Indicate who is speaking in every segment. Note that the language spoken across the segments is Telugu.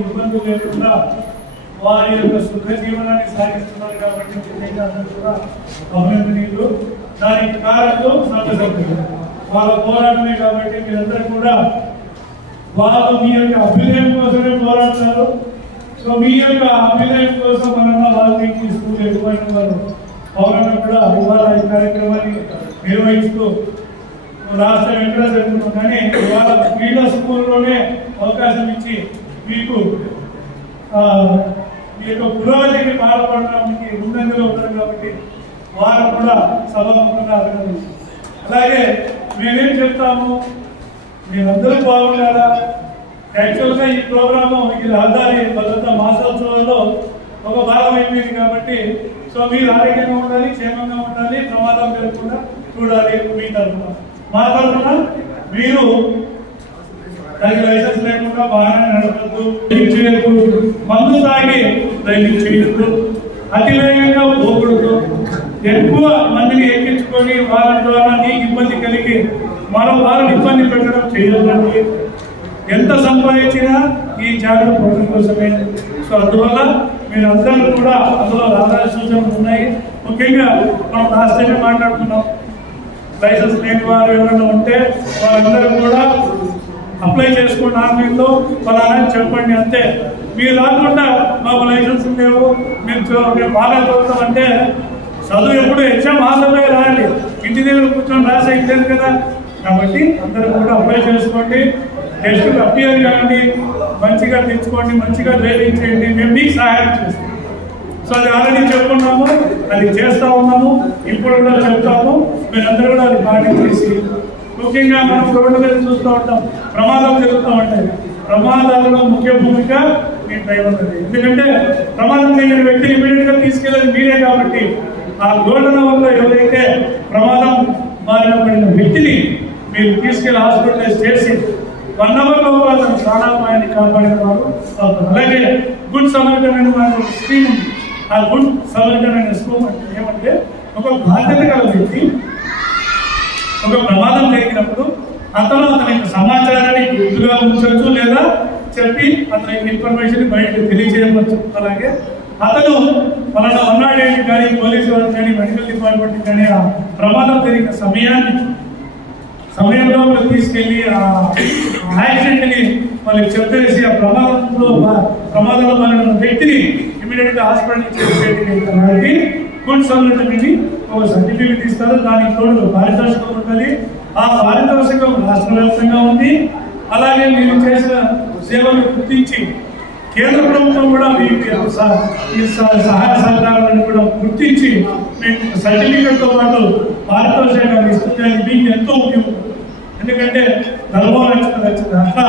Speaker 1: ఇబ్బందులు లేకుండా వారి యొక్క సుఖ జీవనాన్ని సాగిస్తున్నారు కాబట్టి నిజంగా అందరూ కూడా అభినందనీయులు దానికి కారణం సభ్యులు వాళ్ళ పోరాటమే కాబట్టి మీరందరూ కూడా వాళ్ళు మీ యొక్క అభ్యుదయం కోసమే పోరాడుతున్నారు. సో మీ యొక్క అభ్యుదయం కోసం మన వాళ్ళని తీసుకుని ఎటువంటి వారు పౌరులను కూడా ఇవాళ ఈ కార్యక్రమాన్ని నిర్వహిస్తూ రాష్ట్ర వెంకట జరుగుతున్నాం కానీ ఇవాళ వీళ్ళ స్కూల్లోనే అవకాశం ఇచ్చి మీకు ఈ మీ యొక్క పురోగతికి పాల్పడడానికి ముందంజలో ఉన్నారు కాబట్టి వారు కూడా సభాముఖంగా అభినందించారు అలాగే మేమేం చెప్తాము? మీరందరూ బాగుండాలా యాక్చువల్గా ఈ ప్రోగ్రాము ఈ రాజధాని భద్రత మాసోత్సవంలో ఒక భాగం అయిపోయింది కాబట్టి సో మీరు ఆరోగ్యంగా ఉండాలి క్షేమంగా ఉండాలి ప్రమాదం జరగకుండా చూడాలి మీ తరఫున. మా తరఫున మీరు దానికి లైసెన్స్ లేకుండా వాహనాన్ని నడపద్దు డ్రైవింగ్ చేయకూడదు మందు తాగి డ్రైవింగ్ చేయొద్దు. అతి వేగంగా పోకూడదు. ఎక్కువ మందిని ఎక్కించుకొని వాళ్ళ ద్వారా నీకు ఇబ్బంది కలిగి మరో వాళ్ళని ఇబ్బంది పెట్టడం చేయదండి ఎంత సంపాదించినా ఈ జాగ్రత్త పడడం కోసమే. సో అందువల్ల మీరు అందరూ కూడా అందులో ఆధార సూచనలు ఉన్నాయి. ముఖ్యంగా మనం లాస్ట్ టైం మాట్లాడుకున్నాం. లైసెన్స్ లేని వారు ఎవరైనా ఉంటే వాళ్ళందరూ కూడా అప్లై చేసుకోండి ఆన్లైన్లో. ఫలానా చెప్పండి అంతే. మీరు రాకుండా మాకు లైసెన్స్ లేవు మేము మేము బాగా చదువుతామంటే చదువు ఎప్పుడు ఎగ్జామ్ హాల్లో రాయాలి. ఇంటి దగ్గర కూర్చొని రాసే లేదు కదా. కాబట్టి అందరూ కూడా అప్లై చేసుకోండి. టెస్ట్ అప్పియర్ కాండి మంచిగా తెచ్చుకోండి. మంచిగా ట్రైనింగ్ చేయండి. మేము మీకు సహాయం చేస్తాం. సో అది ఆల్రెడీ చెప్పుకున్నాము. అది చేస్తూ ఉన్నాము. ఇప్పుడు కూడా చెప్తాము. మీరందరూ కూడా అది పాటించేసి ముఖ్యంగా మనం రోడ్డు మీద చూస్తూ ఉంటాం ప్రమాదాలు జరుగుతూ ఉంటాయి. ప్రమాదాలలో ముఖ్య భూమిక మీ డ్రైవర్ ఎందుకంటే ప్రమాదం జరిగిన వ్యక్తిని ఇమీడియట్గా తీసుకెళ్ళేది మీరే కాబట్టి ఆ ఘటన వల్ల ఎవరైతే ప్రమాదం బారిన పడిన వ్యక్తిని మీరు తీసుకెళ్ళి హాస్పిటలైజ్ చేసి వన్ అవర్ లోపల అతని ప్రాణాపాయాన్ని కాపాడిన వారు అవుతారు. అలాగే గుడ్ సమర్థమైన మనకు స్కీమ్ ఉంది. ఆ గుడ్ సమర్థమైన స్కీమ్ అంటే ఏమంటే ఒక బాధ్యత గల వ్యక్తి ఒక ప్రమాదం జరిగినప్పుడు అతను అతని యొక్క సమాచారాన్ని గుర్తుగా ఉంచవచ్చు లేదా చెప్పి అతని యొక్క ఇన్ఫర్మేషన్ బయటకు తెలియజేయవచ్చు. అలాగే అతను పలానా ఉన్నాడేంటి కానీ పోలీసు వారికి కానీ మెడికల్ డిపార్ట్మెంట్ కానీ ఆ ప్రమాదం జరిగిన సమయాన్ని సమయంలో తీసుకెళ్ళి ఆ యాక్సిడెంట్ని వాళ్ళకి చెప్పేసి ఆ ప్రమాదంలో ప్రమాదంలో మన వ్యక్తిని ఇమీడియట్గా హాస్పిటల్ గుడ్ సొల్యూషన్ ఒక సర్టిఫికేట్ ఇస్తారు. దానికి తోడు పారితోషికం ఉంటుంది. ఆ పారితోషికం రాష్ట్ర వ్యాప్తంగా ఉంది. అలాగే మీరు చేసిన సేవలు గుర్తించి కేంద్ర ప్రభుత్వం కూడా మీకు ఈ స- సహాయ సహకారాలను కూడా గుర్తించి మీకు సర్టిఫికెట్తో పాటు పారితోషికాలు ఇస్తుంది అది మీకు ఎంతో ఉపయోగం. ఎందుకంటే నలభై అట్లా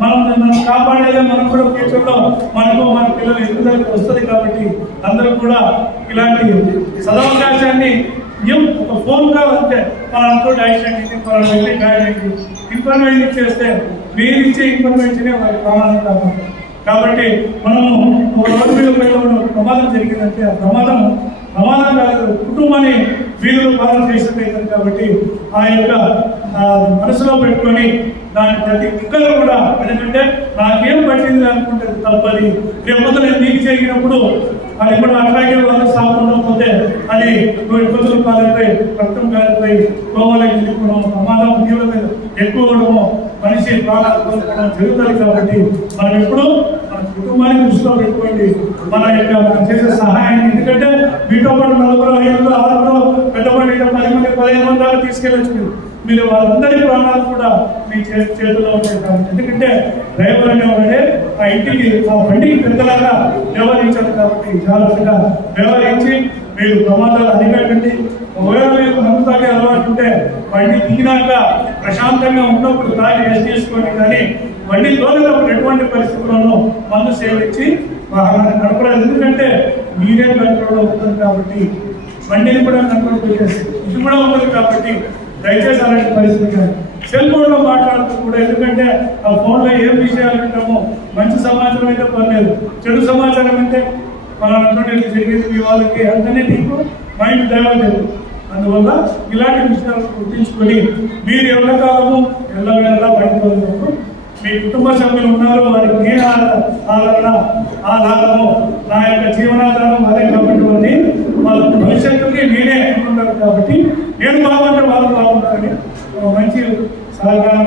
Speaker 1: మనం మనం కాపాడేదే మనం కూడా ఫ్యూచర్లో మనకు మన పిల్లలు ఎదుగుదలకు వస్తుంది కాబట్టి అందరూ కూడా ఇలాంటి సదవకాశాన్ని ఏం ఒక ఫోన్ కాల్ అంతే మన యాక్సిడెంట్ ఇది వెళ్ళి ఇన్ఫర్మేషన్ ఇచ్చేస్తే మీరు ఇచ్చే ఇన్ఫర్మేషన్ వారి ప్రాణాలను కాబట్టి కాబట్టి మనము ఒక రోడ్డు మీద ప్రమాదం జరిగిందంటే ఆ ప్రమాదం ప్రమాదం కాదు కుటుంబాన్ని వీళ్ళు పాలన చేసినట్టు కాబట్టి ఆ యొక్క మనసులో పెట్టుకొని దాని ప్రతి ఒక్కరు కూడా ఎందుకంటే నాకేం పట్టింది అనుకుంటే తప్పని తప్పది. రేపు నేను నీకు జరిగినప్పుడు అది కూడా అట్లాగే వాళ్ళు సాగుకుండా అది నువ్వు ఇబ్బందులు కాలిపోయి రక్తం కాలిపోయి కోవాలకి వెళ్ళిపోవడం ప్రమాదం తీవ్రత ఎక్కువ మనిషి ప్రాణాలు కోల్పోవడం జరుగుతుంది కాబట్టి మనం ఎప్పుడు దృష్టిలో పెట్టుకోండి మన యొక్క మనం చేసే సహాయాన్ని ఎందుకంటే మీతో పాటు నలుగురు ఐదుగురు ఆరుగురు పెద్దవాడి పది మంది పదిహేను మంది దాకా తీసుకెళ్ళచ్చు మీరు. మీరు వాళ్ళందరి ప్రాణాలు కూడా మీ చే- చేతిలో ఉంటాయి కాబట్టి ఎందుకంటే డ్రైవర్ అనేవాడే ఆ ఇంటికి ఆ బండికి పెద్దలాగా వ్యవహరించాలి కాబట్టి జాగ్రత్తగా వ్యవహరించి మీరు ప్రమాదాలు అరికట్టండి. ఒకవేళ మీకు మందు తాగే అలవాటు ఉంటే బండి దిగినాక ప్రశాంతంగా ఉన్నప్పుడు తాగి రెస్ట్ చేసుకోండి కానీ బండి తోలినప్పుడు ఎటువంటి పరిస్థితుల్లోనూ మందు సేవించి వాహనాన్ని నడపరాదు. ఎందుకంటే మీరే కంట్రోల్లో ఉంటుంది కాబట్టి బండిని కూడా కంట్రోల్ చేసేసి ఇది కూడా ఉంటుంది కాబట్టి దయచేసి అలాంటి పరిస్థితి కాదు. సెల్ ఫోన్లో మాట్లాడుతూ కూడా ఎందుకంటే ఆ ఫోన్లో ఏం విషయాలు వింటామో మంచి సమాచారం అయితే పర్లేదు. చెడు సమాచారం అంటే మన జరిగేది మీ వాళ్ళకి అంతనే నీకు మైండ్ డైవర్ట్ లేదు అందువల్ల ఇలాంటి విషయాలను గుర్తించుకొని మీరు ఎల్లకాలము ఎల్లవేళలా పడిపోతున్నప్పుడు మీ కుటుంబ సభ్యులు ఉన్నారు వారికి నేను ఆద- ఆదరణ ఆధారము నా యొక్క జీవనాధారం అదే కాబట్టి వాళ్ళ భవిష్యత్తుకి నేనే అనుకుంటాను కాబట్టి నేను బాగుంటే వాళ్ళు బాగుంటారని ఒక మంచి సహకారం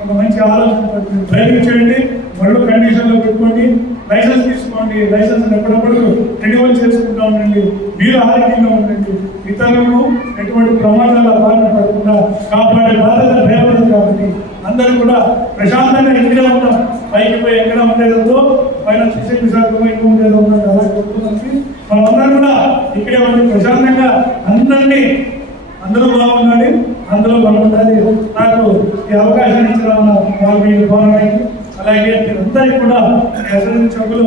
Speaker 1: ఒక మంచి ఆలోచన డ్రైవింగ్ చేయండి ఒళ్ళు కండిషన్లో పెట్టుకోండి లైసెన్స్ తీసుకోండి లైసెన్స్ ఎప్పుడప్పుడు రెన్యువల్ చేసుకుంటా ఉండండి మీరు ఆరోగ్యంగా ఉండండి ఇతరులను ఎటువంటి ప్రమాదాల బారిన పడకుండా కాపాడే బాధ్యత డ్రైవర్ కాబట్టి అందరూ కూడా ప్రశాంతంగా ఇక్కడే ఉంటాం. పైకి పోయి ఎక్కడ ఉండేదో పైన సుశీల్ విశాఖలో ఎక్కువ ఉండేదో ఉన్నది అలా చెప్తున్నానికి మనమందరం కూడా ఇక్కడే ఉండి ప్రశాంతంగా అందరినీ అందరూ బాగుండాలి అందరూ బాగుండాలి. నాకు ఈ అవకాశం ఇచ్చిన మన వాల్మీ అలాగే మీరందరికీ కూడా అసలు సభ్యులు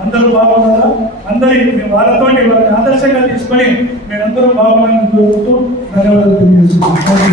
Speaker 1: అందరూ బాగున్నారా? అందరి మేము వాళ్ళతో వారిని ఆదర్శంగా తీసుకొని మీరందరూ బాగున్నారని కోరుకుంటూ ధన్యవాదాలు తెలియజేస్తున్నాను